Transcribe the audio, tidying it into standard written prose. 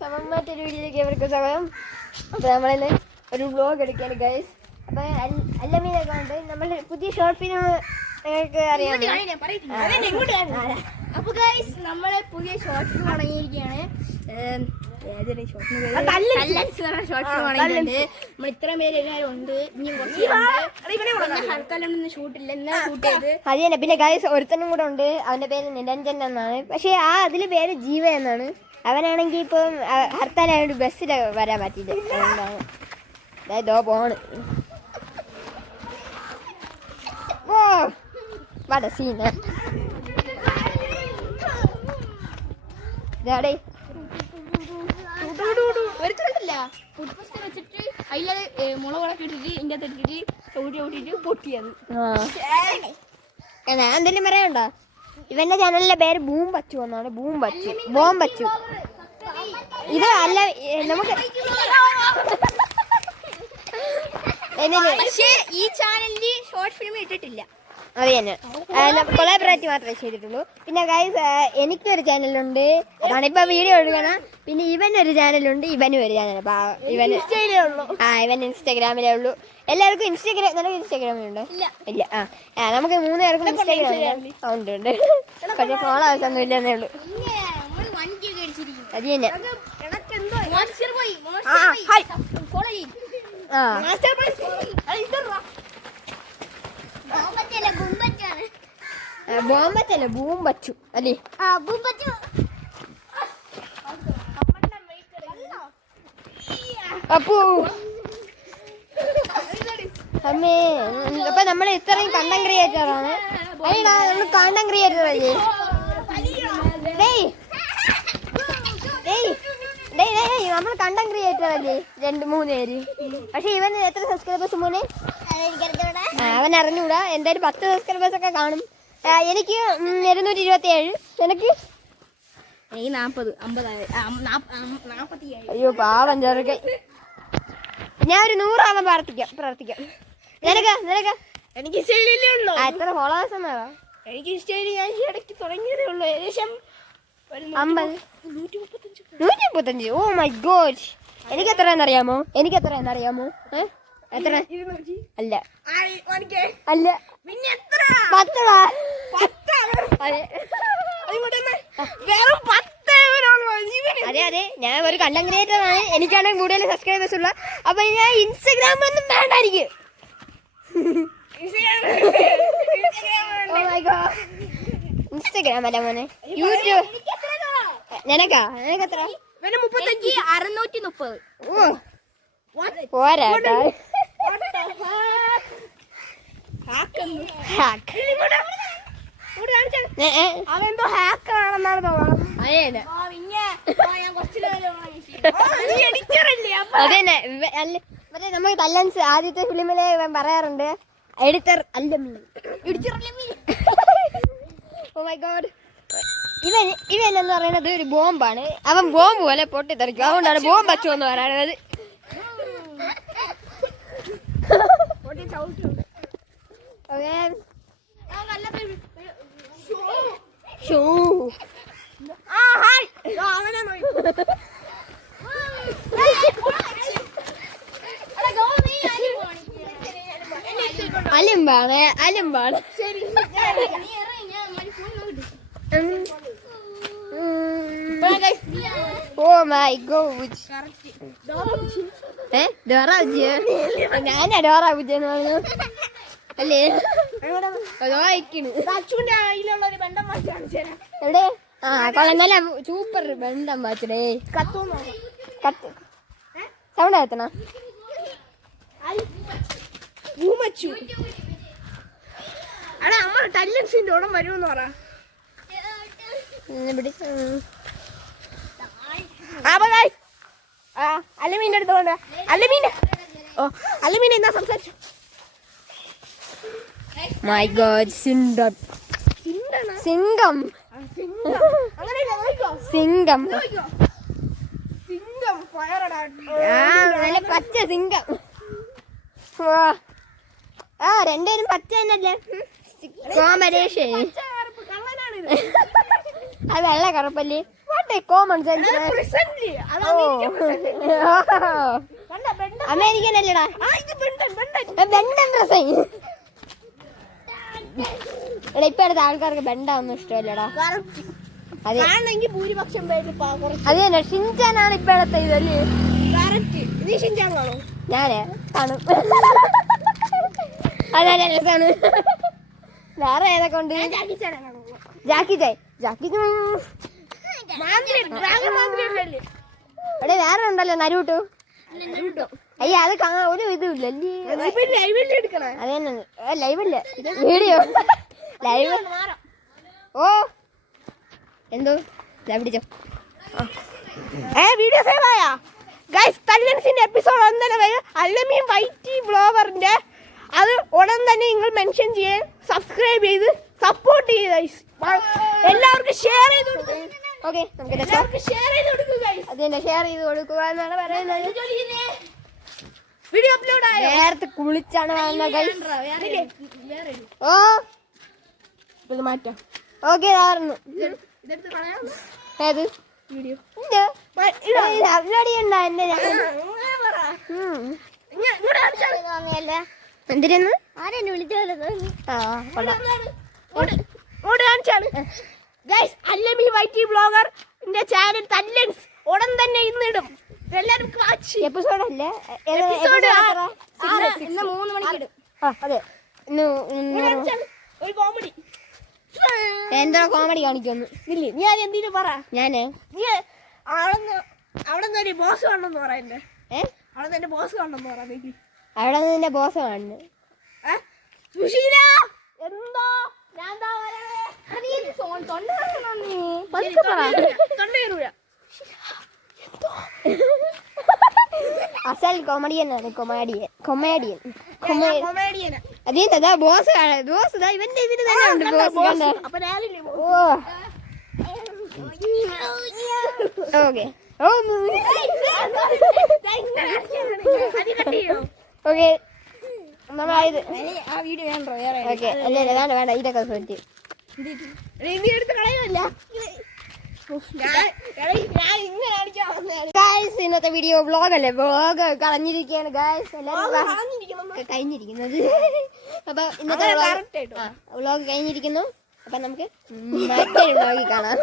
മറ്റൊരു വീഡിയോയിലേക്ക് അവർക്ക് സ്വാഗതം. അപ്പോൾ നമ്മളിന്ന് ഒരു വ്ലോഗ് എടുക്കുകയാണ് ഗൈസ്. അപ്പോൾ അല്ലമീനൊക്കെ ഉണ്ട്. നമ്മൾ പുതിയ ഷോർട്ട് ഫിലിം നിങ്ങൾക്ക് അറിയാം. അപ്പോൾ ഗൈസ് നമ്മളെ പുതിയ ഷോർട്ട് ഫിലിം തുടങ്ങിയിരിക്കുകയാണ്. നമ്മൾ ഇത്രയും പേര് എല്ലാവരും ഉണ്ട്. ഇനിയും ഹർത്താലൊന്നും ഷൂട്ടില്ല, എന്നാ ഷൂട്ട് ചെയ്ത് അത് തന്നെ. പിന്നെ ഗൈസ് ഒരുത്തനും കൂടെ ഉണ്ട്, അവന്റെ പേര് നിരഞ്ജൻ എന്നാണ്. പക്ഷെ അതില് പേര് ജീവ എന്നാണ്. അവനാണെങ്കിൽ ഇപ്പം ഹർത്താലായോണ്ട് ബസ്സിൽ വരാൻ പറ്റില്ല. അതുകൊണ്ടാണ് പോണ്. ഓ വട സീന ഇതാടേ ഒരുത്തരണ്ടല്ല പുഷ്പസ്ഥ വെച്ചിട്ട് അതിലത് മുളകൊളൊക്കെ ഇട്ടിട്ട് ഇതിൻ്റെ അകത്ത് ഇട്ടിട്ട് ചവിട്ടിട്ട് പൊട്ടിയത്. ഞാൻ എന്തെങ്കിലും പറയണ്ട. ഇവന്റെ ചാനലിന്റെ പേര് ബൂം ബച്ചു എന്നാണ്. ബോം ബച്ചു. ഇത് അല്ല നമുക്ക് പക്ഷേ ഈ ചാനലിൽ ഷോർട്ട് ഫിലിം ഇട്ടിട്ടില്ല. അത് തന്നെ കൊളാബറേറ്റ് മാത്രമേ ചെയ്തിട്ടുള്ളൂ. പിന്നെ ഗൈസ് എനിക്കൊരു ചാനലുണ്ട്, അതാണ് ഇപ്പൊ വീഡിയോ എടുക്കണം. പിന്നെ ഇവനൊരു ചാനലുണ്ട്, ഇവനും ഒരു ചാനൽ. ഇവൻ ഇൻസ്റ്റാഗ്രാമിലേ ഉള്ളൂ. എല്ലാവർക്കും നിനക്ക് ഇൻസ്റ്റാഗ്രാമിലുണ്ട്? ഇല്ല. നമുക്ക് 3 പേർക്കും ഇൻസ്റ്റാഗ്രാമിൽ ഉണ്ട്. പക്ഷെ ഫോളോവേഴ്സ് ഒന്നും ഇല്ലെന്നേ ഉള്ളൂ. അത് തന്നെ. ബോംബച്ചല്ലേ ബൂം ബച്ചു അല്ലേ? അപ്പൂ അമ്മേ, അപ്പൊ നമ്മൾ ഇത്രയും കണ്ടന്റ് ക്രിയേറ്ററാണ്. അയ്യടാ, നമ്മൾ കണ്ടന്റ് ക്രിയേറ്റർ അല്ലേ? നമ്മൾ കണ്ടന്റ് ക്രിയേറ്റർ അല്ലേ 2-3 പേര്. പക്ഷെ ഇവന് എത്ര സബ്സ്ക്രൈബേഴ്സ് മോനെ? അവൻ അറിഞ്ഞൂടാ. എന്തായാലും 10 സബ്സ്ക്രൈബേഴ്സ് ഒക്കെ കാണും. എനിക്ക് 227. നിനക്ക്? എനിക്ക് 40, 50, അയ്യോ പാവം ചെറുക്കൻ. ഞാൻ ഒരു 100 ആവാൻ പ്രാർത്ഥിക്കാം. നിനക്ക് എനിക്ക് ഇഷ്ടയിലേ ഉള്ളൂ. എത്ര ഫോളോവേഴ്സ് എന്നാ? എനിക്ക് ഇഷ്ടയിൽ ഞാൻ ഈ ഇടയ്ക്ക് തുടങ്ങിയതേ ഉള്ളൂ. ഏകദേശം 50, 135. Oh my god. എനിക്ക് എത്രയെന്നറിയാമോ? എത്ര? അല്ല പിന്നെ എത്ര? 10. അതെ. ഞാൻ ഒരു കണ്ടന്റ് ക്രിയേറ്റർ ആണ്. എനിക്കാണെങ്കിൽ കൂടുതൽ സബ്സ്ക്രൈബേഴ്സ് ഉള്ള. അപ്പൊ ഞാൻ ഇൻസ്റ്റാഗ്രാമിലൊന്നും വേണ്ടായിരിക്കും. ഇൻസ്റ്റാഗ്രാം അല്ല മോനെ, യൂട്യൂബ്. നിനക്കെത്ര? 35, 630. പോരാട്ടോ. അവെന്തോ ഹാക്കാണെന്നാണ് തോന്നുന്നത്. അതന്നെ. മറ്റേ നമുക്ക് തല്ലൻസ് ആദ്യത്തെ ഫിലിമിലെ പറയാറുണ്ട്, എഡിറ്റർ അല്ലമീൻ. Oh my god. ഇവൻ എന്ന് പറയുന്നത് ഒരു ബോംബാണ്. അവൻ ബോംബ് പോലെ പൊട്ടിത്തെറിക്കും. അതുകൊണ്ടാണ് ബോംബ് വച്ചു എന്ന് പറയുന്നത്. അലിമ്പാണ്. Oh my god. ഡോറാബുജി. ഞാനാ ഡോറാബുജി എന്ന് പറഞ്ഞു അല്ലേ? എവിടെ? നല്ല സൂപ്പർ ബന്ധം വാച്ചടേ. സൗണ്ട് എത്തണ ടല്ലൻസിന്റെ ഓടം വരുമെന്ന് പറ. അല്ലമീൻ്റെ അടുത്തോണ്ട് അല്ലമീൻ എന്നാ സംസാരിച്ചു. My god. സിംഗം. നല്ല പച്ച സിംഗം. രണ്ടുപേരും പച്ച തന്നെയല്ലേ? കോമ്പറ്റീഷൻ. അത് വെള്ള കറുപ്പല്ലേ? What a common sense. American അല്ലടാ, ബെണ്ടൻ ഡ്രസ്. എടാ ഇപ്പൊ അടുത്ത ആൾക്കാർക്ക് ബെണ്ടാവൊന്നും ഇഷ്ടമല്ലടാ. അതെ ഭൂരിപക്ഷം അത് തന്നെ, ഷിൻചാനാണ് ഇപ്പോഴത്തെ ഇതല്ലേ. നീ ഷിൻചാൻ കാണോ? ഞാനേ കാണും. അതെ രസാണ്. വേറെ ഏതൊക്കെ ഉണ്ട്? ജാക്കി ചായ്. ജാക്കി അവിടെ വേറെ ഉണ്ടല്ലോ നരൂട്ടു. അയ്യ അത് ഒരു ഇതും ഇല്ലല്ലേ. അതെ ലൈവല്ല, വീഡിയോ ലൈവ്. ഓ എന്തോ പിടിച്ചോ. വീഡിയോ സേവ് ആയാ ഗൈസ്? തല്ലൻസിന്റെ എപ്പിസോഡ് ഒന്നര വരും. അല്ലമീൻ വൈറ്റി വ്ലോഗറിന്റെ അത് ഉടൻ തന്നെ നിങ്ങൾ മെൻഷൻ ചെയ്യേ, സബ്സ്ക്രൈബ് ചെയ്ത് സപ്പോർട്ട് ചെയ്ത് ഗൈസ്. എല്ലാവർക്കും ഷെയർ ചെയ്ത് കൊടുക്കുക. ഓക്കെ നമുക്ക് ഷെയർ ചെയ്ത് കൊടുക്കുക ഗൈസ്. അതിന്റെ ഷെയർ ചെയ്ത് കൊടുക്കുക എന്നാണ് പറയുന്നത്. വീഡിയോ അപ്ലോഡ് ആയോ? നേരത്തെ കുളിച്ചാണ് വന്നത് ഗൈസ്. ഓ ഇത് മാറ്റാം. ഓക്കെ ഇതായിരുന്നു. ഇതെടുത്ത് കളയാം. ഏത് വീഡിയോ അപ്ലോഡ് ചെയ്യണ്ട എന്റെ. എന്തിരുന്ന് ആരെന്നെ വിളിച്ചത്? ഗൈസ് അല്ലമി വൈറ്റി വ്ലോഗറിന്റെ ചാനൽ തല്ലൻസ് ഉടൻ തന്നെ ഇന്നിടും. എല്ലാരും എപ്പിസോഡ് അല്ലേ? ഇന്ന് 3 മണിക്ക് അതെ ഇന്ന് ഒരു കോമഡി. എന്താ കോമഡി കാണിക്കുന്നു? ഇല്ലേ നീ അത് എന്തിനും പറ. ഞാന് നീ അവിടെ നിന്ന് ഒരു ബോസ് കാണണമെന്ന് പറയണ്ടേ? അവിടെ നിന്ന് ബോസ് കാണണമെന്ന് പറ. അവിടെ നിന്റെ ബോസ് കാണുന്നു. എന്തോ ഞാൻ അസൽ കൊമഡിയനാണ്. കൊമേഡിയൻ അതെന്താ ബോസ് ബോസ് ഇവന്റെ ഇതിന് തന്നെ ഉണ്ട് ബോസ്. ഓക്കെ ഓക്കെ നമ്മളായത് ആ വീഡിയോ വേണ്ടോ? വേറെ ഓക്കെ അല്ലേ വേണ്ട വേണ്ട ഇതൊക്കെ സെറ്റ്. എടുത്ത് കളയുമല്ല. ഗായ്സ് ഇന്നത്തെ വീഡിയോ വ്ളോഗ് അല്ലേ, വ്ളോഗ് കളഞ്ഞിരിക്കുകയാണ് ഗായ്സ്. എല്ലാവരും കഴിഞ്ഞിരിക്കുന്നത്. അപ്പൊ ഇന്നത്തെ വ്ളോഗ് കഴിഞ്ഞിരിക്കുന്നു. അപ്പൊ നമുക്ക് മറ്റൊരു വ്ളോഗിൽ കാണാം.